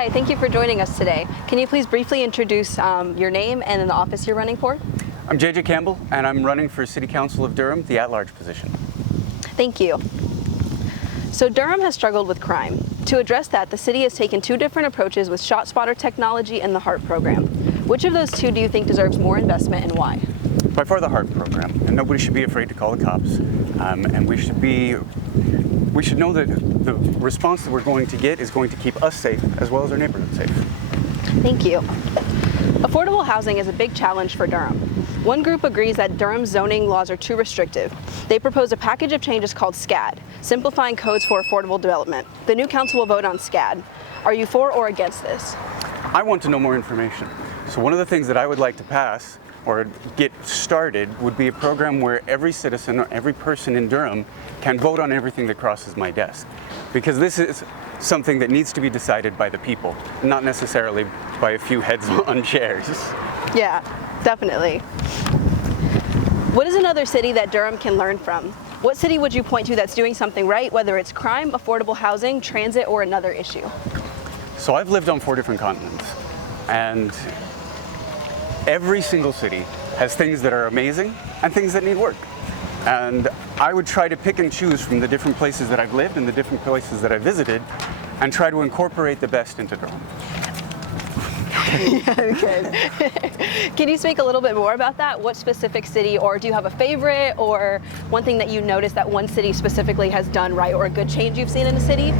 Hi, thank you for joining us today. Can you please briefly introduce your name and the office you're running for? I'm JJ Campbell, and I'm running for City Council of Durham, the at-large position. Thank you. So Durham has struggled with crime. To address that, the city has taken two different approaches with ShotSpotter technology and the HEART program. Which of those two do you think deserves more investment and why? By far the HEART program, and nobody should be afraid to call the cops. And we should know that the response that we're going to get is going to keep us safe as well as our neighborhood safe. Thank you. Affordable housing is a big challenge for Durham. One group agrees that Durham's zoning laws are too restrictive. They propose a package of changes called SCAD, Simplifying Codes for Affordable Development. The new council will vote on SCAD. Are you for or against this? I want to know more information. So one of the things that I would like to pass or get started would be a program where every citizen or every person in Durham can vote on everything that crosses my desk. Because this is something that needs to be decided by the people, not necessarily by a few heads on chairs. Yeah, definitely. What is another city that Durham can learn from? What city would you point to that's doing something right, whether it's crime, affordable housing, transit, or another issue? So I've lived on 4 different continents, and every single city has things that are amazing and things that need work. And I would try to pick and choose from the different places that I've lived and the different places that I've visited and try to incorporate the best into Durham. Yeah, okay. Can you speak a little bit more about that? What specific city, or do you have a favorite, or one thing that you noticed that one city specifically has done right, or a good change you've seen in a city?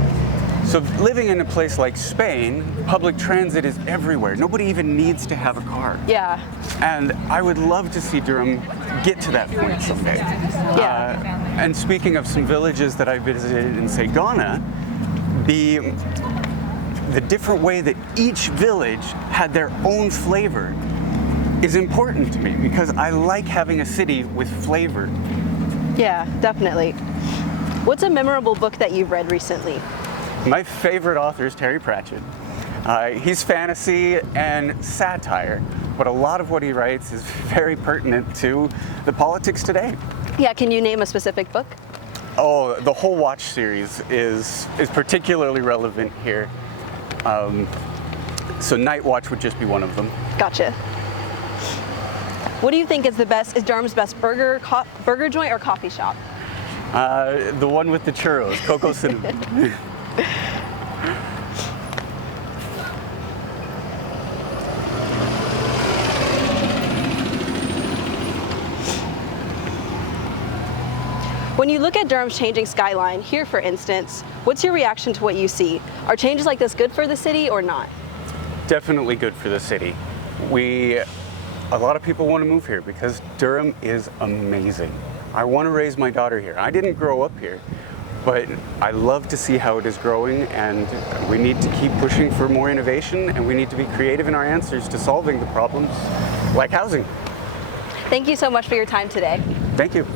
So living in a place like Spain, public transit is everywhere. Nobody even needs to have a car. Yeah. And I would love to see Durham get to that point someday. Yeah. And speaking of some villages that I visited in, say, Ghana, the different way that each village had their own flavor is important to me because I like having a city with flavor. Yeah, definitely. What's a memorable book that you've read recently? My favorite author is Terry Pratchett. He's fantasy and satire, but a lot of what he writes is very pertinent to the politics today. Yeah, can you name a specific book? Oh, the whole Watch series is particularly relevant here. So Night Watch would just be one of them. Gotcha. What do you think is Durham's best burger joint or coffee shop? The one with the churros, Cocoa Cinnamon. When you look at Durham's changing skyline, here for instance, what's your reaction to what you see? Are changes like this good for the city or not? Definitely good for the city. A lot of people want to move here because Durham is amazing. I want to raise my daughter here. I didn't grow up here, but I love to see how it is growing, and we need to keep pushing for more innovation, and we need to be creative in our answers to solving the problems like housing. Thank you so much for your time today. Thank you.